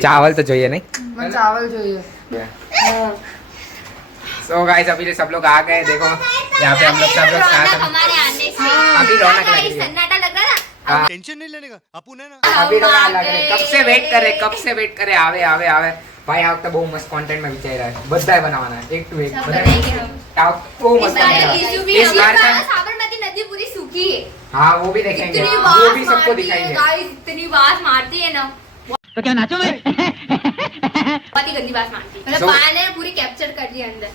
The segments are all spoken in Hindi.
चावल तो चाहिए नहीं, चावल चाहिए। सो गाइस अभी सब लोग आ गए, देखो यहाँ पे हम लोग सब लोग हमारे आने से अभी रौनक लग रही है। सन्नाटा लग रहा हाँ। था। टेंशन नहीं लेने का अपुन है ना। अभी लोग आ लग रहे, कब से वेट करे आवे आवे आवे भाई। आप तो बहुत मस्त कंटेंट में विचार रहा है, बधाई बनाना है एक टू एक वो मस्त इस बार का साबरमती नदी पूरी सूखी है। हाँ वो भी देखेंगे, इतनी वो भी बात सबको मारती है दिखाएंगे। गाइस, इतनी बात मारती है ना, तो क्या नाचो मैं? बहुत ही गंदी बात मारती है। मतलब So- पायल ने पूरी कैप्चर कर ली अंदर।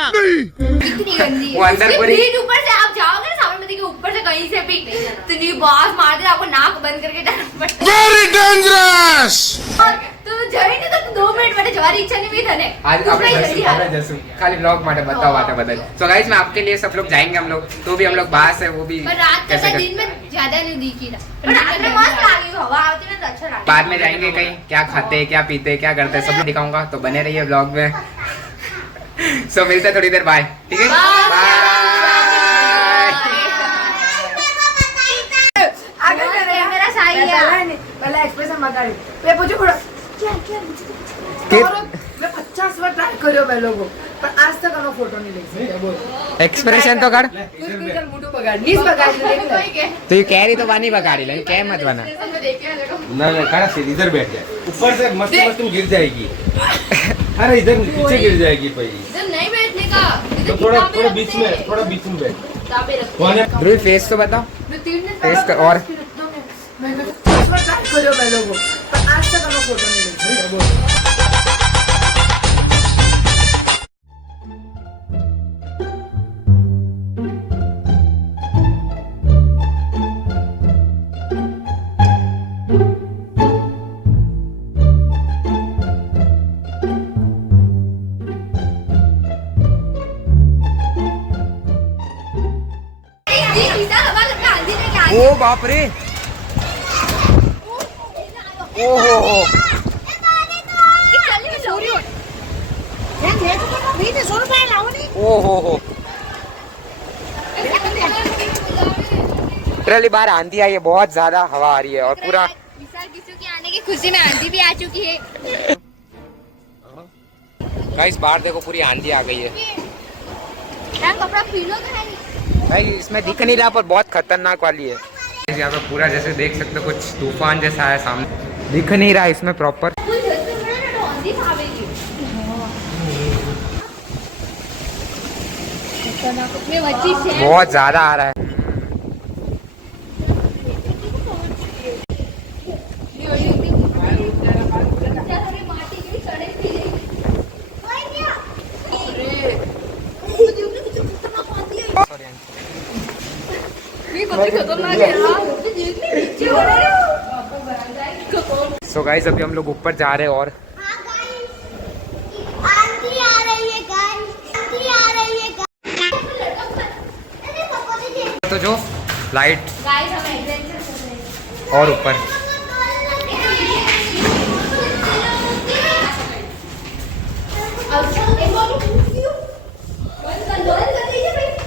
इतनी गंदी है। वो अंदर उसके पूरी- बीच ऊपर से आप जाओगे ना साबरमती के ऊपर से कहीं से भी इतनी बात मारती है, आपको नाक बंद करके जाना पड़ता है। Very dangerous. तो जई नहीं तो 2 मिनट बैठे जवारी इच्छा नहीं भी थने। आज આપણે જશું ખાલી વ્લોગ માટે બતાવવા બદલ। सो गाइस मैं आपके लिए सब लोग जाएंगे, हम लोग तो भी हम लोग बाहर से वो भी पर रात कैसे का कर- दिन में ज्यादा नहीं दिखी था। पर रात में मस्त लगी, हवा आती है ना तो अच्छा लगता है। बाद में जाएंगे कहीं, क्या खाते हैं क्या पीते हैं क्या करते हैं सब लोग दिखाऊंगा, तो बने रहिए व्लॉग में। सो मिलते हैं थोड़ी देर, बाय। ठीक है, આગળ કરે कैमरा सही है। પહેલા એક્સપ્રેશન મગાડી બે પૂછું ખોડો मैं 50 बार ट्राई કર્યો બે લોકો પણ આજ તક આનો ફોટો નહીં લઈ શક્યા બોલ एक्सप्रेशन तो कर, તું મોટું બગાડ નીસ બગાડ દેખ तो ये कैरी तो बानी बगाड़ी ले, क्या मत बना। ना ना खड़ा सीधे इधर बैठ जाए, ऊपर से मस्त मस्त गिर जाएगी। अरे इधर पीछे गिर जाएगी भाई। इधर नहीं बैठने का, तो थोड़ा बीच में बैठ। किताबें रखो। कौन है? ध्रुव फेस तो बताओ, मैं 3 दिन फेस का और मैं 50 बार ट्राई કર્યો બે લોકો પણ આજ તક આનો ફોટો નહીં લઈ શક્યા બોલ ओ बाप रे, ओ हो ओ हो। ट्रेली बाहर आंधी आई है, बहुत ज्यादा हवा आ रही है और पूरा किसी के आने की खुशी में आंधी भी आ चुकी है। गाइस बाहर देखो पूरी आंधी आ गई है। कपड़ा पीलो तो है नहीं। भाई इसमें दिख नहीं रहा पर बहुत खतरनाक वाली है। यहाँ पे पूरा जैसे देख सकते हो कुछ तूफान जैसा है सामने, दिख नहीं रहा इसमें प्रॉपर। बहुत ज्यादा आ रहा है। सो गाइस अभी हम लोग ऊपर जा रहे हैं और तो जो लाइट और ऊपर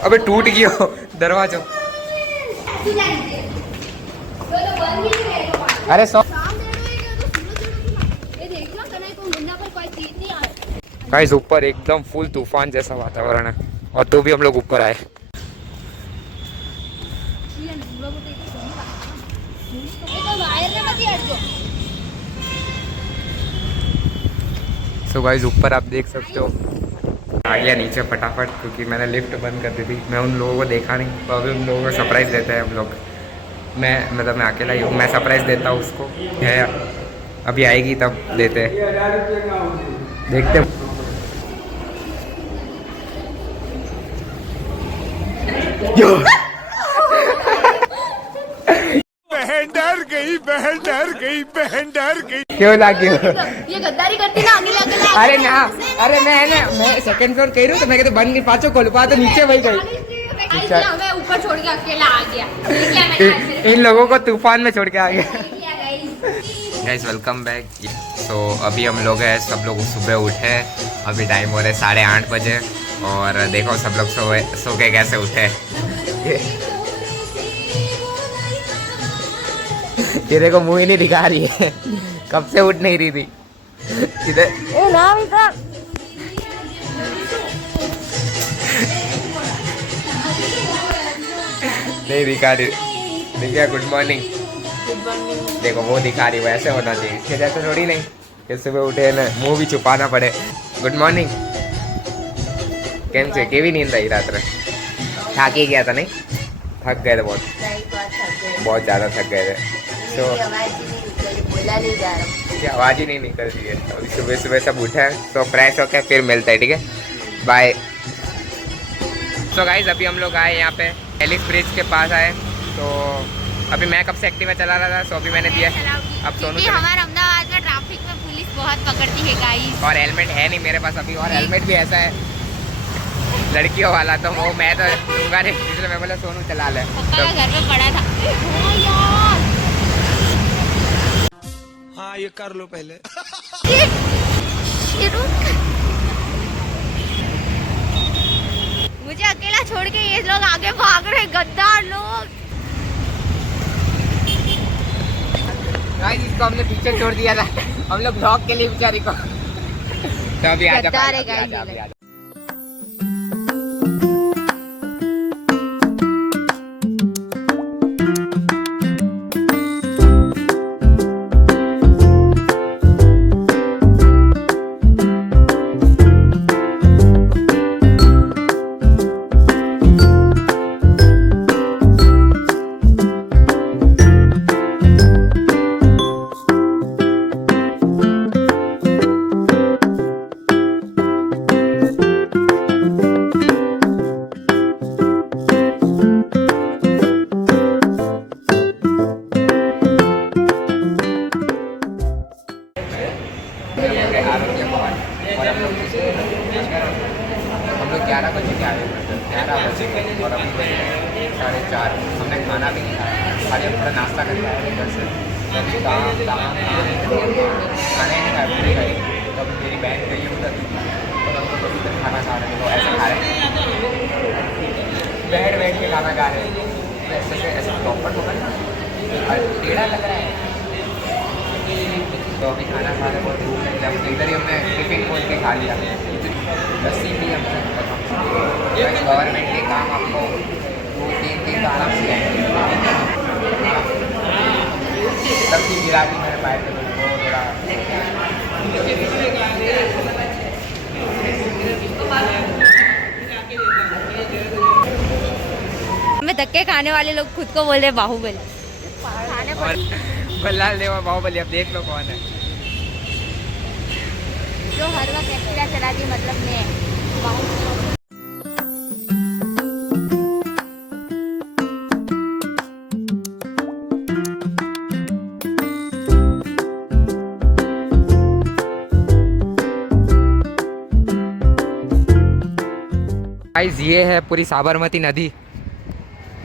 अबे टूट गया दरवाजा। अरे सो गाइस ऊपर एकदम फुल तूफान जैसा वातावरण है और तो भी हम लोग ऊपर आए। सो गाइस ऊपर आप देख सकते हो, आ गया नीचे फटाफट क्योंकि मैंने लिफ्ट बंद कर दी थी। मैं उन लोगों को देखा नहीं, तो अभी उन लोगों को सरप्राइज़ देते हैं हम लोग। मैं अकेला ही हूँ, मैं सरप्राइज़ देता हूँ उसको, है अभी आएगी तब देते हैं, देखते हैं। बहन डर गई। क्यों लागे ये गद्दारी करती ना आगे लगे। अरे ना, अरे मैं सेकंड फ्लोर कह रही हूँ तो मैं कहते बंद पाँचों खोल पा तो नीचे वही गई। हमें ऊपर छोड़ के अकेला आ गया। इन लोगों को तूफान में छोड़ के आ गया। Guys welcome back. तो अभी हम लोग हैं, सब लोग सुबह उठे, अभी टाइम हो रहा है 8:30 बजे और देखो सब लोग सो के कैसे उठे। ये देखो मुंह ही नहीं दिखा रही है, कब से उठ नहीं रही थी इधर। नहीं दिखा रही, देखिए गुड मॉर्निंग, देखो वो दिखा रही, वैसे होना चाहिए, इसके जैसे थोड़ी नहीं कि सुबह उठे ना मुंह भी छुपाना पड़े। गुड मॉर्निंग, कैसे केवी नींद आई रात में? थक ही गया था नहीं? थक गए थे बहुत, बहुत ज़्यादा थक गए थे। तो आवाज़ ही नहीं निकल रही है। अभी सुबह सुबह सब उठे हैं, तो फ्रेश होकर फिर मिलते हैं, ठीक है, बाय। सो गाइज अभी हम लोग आए यहाँ पे एलिस ब्रिज के पास आए, तो अभी मैं कब से एक्टिवा चला रहा था, सो अभी मैंने दिया। अब सोनू हमारे अहमदाबाद में ट्रैफिक में पुलिस बहुत पकड़ती है गाइस, और हेलमेट है नहीं मेरे पास अभी, और हेलमेट भी ऐसा है लड़कियों वाला, तो वो मैं तो दूंगा नहीं, इसलिए मैं बोला सोनू चला ले। तो घर में पड़ा था। हाँ ये कर लो पहले। मुझे अकेला छोड़ के ये लोग आगे भाग रहे, गद्दार लोग। गाइस इसको हमने पीछे छोड़ दिया था हम लोग ब्लॉग के लिए बेचारी को। तो अभी आजा गद्दार है अभी गाइस आजा, ये अभी आजा। हम लोग 11 बजे के आए, 11 बजे और अभी 4:30, हमने खाना भी नहीं खाया, खाली हम थोड़ा नाश्ता करके आए इधर से। तो अभी खाना ही नहीं खाया, पूरे गए। तो अभी मेरी बहन गई है उधर, और हम लोग अभी तक खाना खा रहे हैं, तो ऐसे खा रहे हैं, बैठ के खाना खा रहे हैं, ऐसे प्रॉपर होगा ना, टेढ़ा लग रहा है। तो अभी खाना खा रहे बहुत भूख लग रहा है, इधर ही हमने टिफिन खोल के खा लिया, लस्सी भी हमने। गवर्नमेंट के काम आपको 2-3 दिन आराम से आएंगे, सब्जी गिरा दी मैंने पाए थे, वो थोड़ा हमें धक्के खाने वाले लोग खुद को बोल रहे बाहुबली। खाने पर बल्लाल देवा बाहुबली, अब देख लो कौन है। जो हर वक्त एक्टिवा चलाती मतलब मैं बाहुबली। गाइस ये है पूरी साबरमती नदी,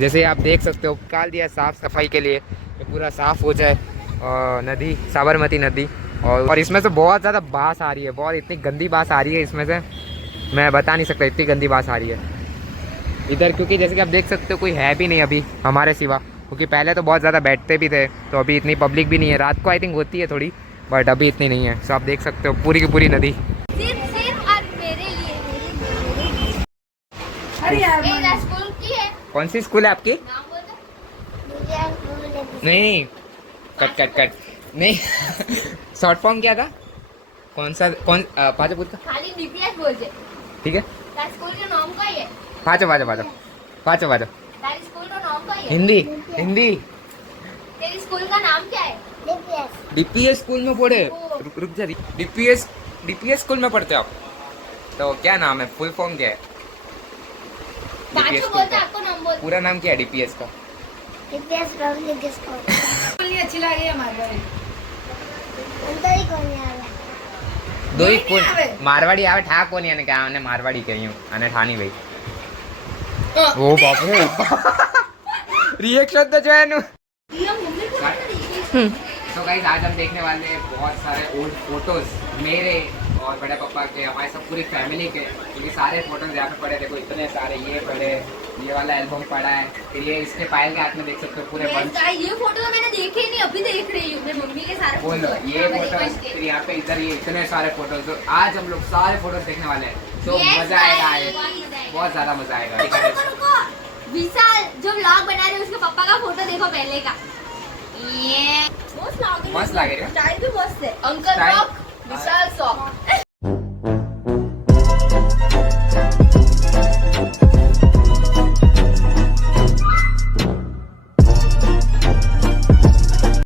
जैसे आप देख सकते हो, काल दिया साफ सफाई के लिए, ये पूरा साफ हो जाए नदी, साबरमती नदी। और इसमें से बहुत ज़्यादा बास आ रही है, बहुत इतनी गंदी बास आ रही है इसमें से, मैं बता नहीं सकता, इतनी गंदी बास आ रही है इधर। क्योंकि जैसे कि आप देख सकते हो कोई है भी नहीं अभी हमारे सिवा, क्योंकि पहले तो बहुत ज़्यादा बैठते भी थे, तो अभी इतनी पब्लिक भी नहीं है। रात को आई थिंक होती है थोड़ी, बट अभी इतनी नहीं है। सो आप देख सकते हो पूरी की पूरी नदी। सिर्फ और मेरे लिए। अरे यार स्कूल की है, कौन सी स्कूल है आपकी? नाम बोल दो। नहीं कट नहीं शॉर्ट फॉर्म क्या था? कौन पाँच का? खाली डीपीएस बोल दे। ठीक है, तारी स्कूल का नाम क्या है? पाँचों तारी स्कूल का नाम क्या है? हिंदी। तेरी स्कूल का नाम क्या है? डीपीएस स्कूल में पढ़े? रुक जा, डीपीएस स्कूल में पढ़ते हो आप? तो क्या नाम है, फुल फॉर्म क्या है डीपीएस पाँचों स्कूल बोलते का? आपको नाम बोल। पूरा नाम क्या है डीपीएस का? डीपीएस पब्लिक स्कूल नहीं अच्छी लगी हमारे अंदर ही कौन है दो ही नहीं स्कूल आवे। मारवाड़ी आवे ठा को नहीं, क्या मैंने मारवाड़ी कही हूँ अने ठानी भाई। ओ बाप रे रिएक्शन तो जो है नु। तो गाइस आज हम देखने वाले हैं बहुत सारे ओल्ड फोटोज मेरे और बड़े पापा के, हमारे सब पूरी फैमिली के, क्योंकि सारे फोटोज यहाँ पे पड़े, देखो इतने सारे ये पड़े, ये वाला एल्बम पड़ा है, फिर ये इसके पायल के हाथ में देख सकते हो पूरे Yes, बंच। guys, ये फोटो तो मैंने देखे ही नहीं, अभी देख रही हूँ मैं मम्मी के सारे बोलो photos। ये बड़ी फोटो, बच के। फिर यहाँ पे इधर ये इतने सारे फोटोज, तो आज हम लोग सारे फोटोज देखने वाले हैं, तो Yes, मजा आएगा, guys, बहुत मजा आएगा। बहुत ज्यादा मजा आएगा। रुको रुको रुको, विशाल जो व्लॉग बना रहे हैं उसके पापा का फोटो देखो पहले का। ये मस्त लग रही है, मस्त लग रही है। स्टाइल भी मस्त है। अंकल Style- रॉक, विशाल सॉक।